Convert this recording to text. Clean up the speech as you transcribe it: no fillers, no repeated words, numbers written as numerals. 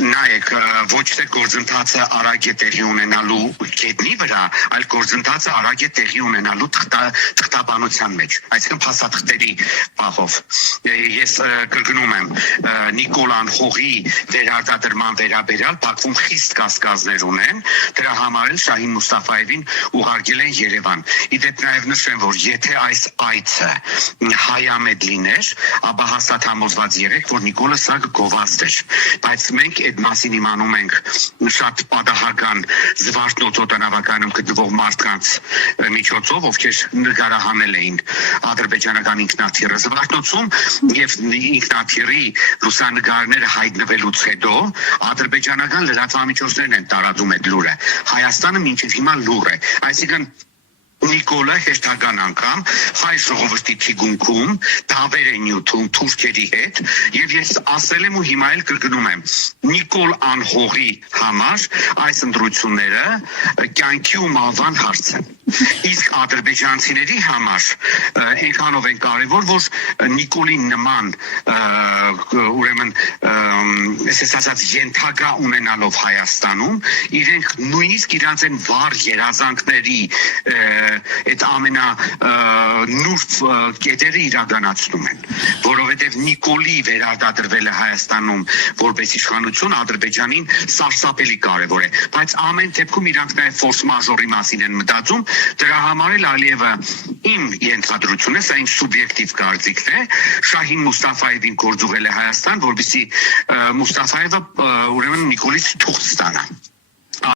նայեք, ոչ թե գործընթացը արագ է տեղի ունենալու կետնի վրա, այլ գործընթացը արագ է տեղի ունենալու թղթաբանության մեջ, այսինքն փաստաթղթերի պահով։ Ես կրկնում եմ, Նիկոլ Անխողի վերարտադրման վերաբերյալ Բաքվում խիստ կասկածներ ունեն, դրա համար էլ Շահին Մուստաֆայևին ուղարկել են Երևան։ Իդեպ նաև նշեմ, որ եթե այս այցը հայամետ լիներ, ապա հաստատ համոզված եղեք, որ Նիկոլը սա գովազդ էր, բայց մենք այդ մասին իմանում ենք շատ պատահական զվարթնոց օդանավակայանում գտնվող մարդկանց միջոցով, ովքեր նկարահանել էին ադրբեջանական ինքնաթիռը զվարթնոցում եւ ինքնաթիռի լուսանկարները հայտնվելուց հետո ադրբեջանական լրատվամիջոցներն են տարածում այդ լուրը։ Հայաստանը մինչև հիմա լուր է, այսինքն Նիկոլը հեշտական անգամ հայ ժողովրդի թիկունքում դավեր է նյութում թուրքերի հետ եւ ես ասել եմ ու հիմա էլ կրկնում եմ Նիկոլ Անխողի համար այս ընտրությունները կյանքի ու մահվան հարց են իսկ ադրբեջանցիների համար այնքանով են կարևոր որ Նիկոլի նման ուրեմն այսպես ասած ենթակա ունենալով Հայաստանում իրենք նույնիսկ իրանց են վառ երազանքների այդ ամենա նուրբ կետերը իրականացնում են, որովհետև Նիկոլի վերարտադրվելը Հայաստանում որպես իշխանություն Ադրբեջանին սարսափելի կարևոր է, բայց ամեն դեպքում իրանք նաև ֆորս մաժորի մասին են մտածում, դրա համար էլ Ալիևը իմ ենթադրությունը, սա իմ սուբյեկտիվ կարծիքն է, Շահին Մուստաֆայևին գործուղել է Հայաստան, որպեսզի Մուստաֆայևը ուրեմն Նիկոլից թուղթ ստանա։